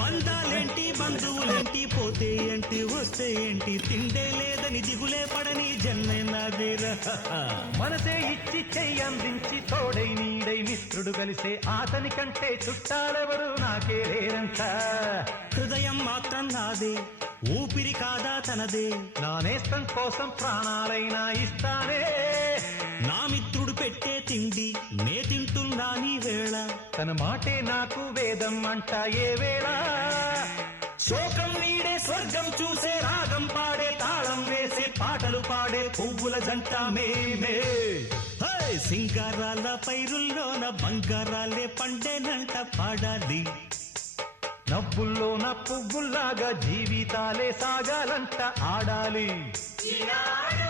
బంధాలేంటి బంధువులేంటి పోతే ఏంటి వస్తే ఏంటి తిండే లేదని దిగులే పడని జన్మే నాదేరా మనసే ఇచ్చి చెయ్యందించి తోడై నీడై మిత్రుడు కలిసే అతని కంటే చుట్టాలెవరు నాకే లేరంట హృదయం మాత్రం నాదే ఊపిరి కాదా తనదే నా నేస్తం కోసం ప్రాణాలైనా ఇస్తానే నా మిత్రుడు పెట్టే తిండి నే తింటున్నా నీ వేళ తన మాటే నాకు వేదం అంట ఏ వేళ శోకం నీడే స్వర్గం చూసే రాగం పాడే తాళం వేసే పాటలు పాడే పువ్వుల జంట మేమే సింగారాల పైరుల్లోన బంగారాలే పండేనంట పాడాలి నవ్వుల్లోన పువ్వుల్లాగా జీవితాలే సాగాలంట ఆడాలి ఈనాడు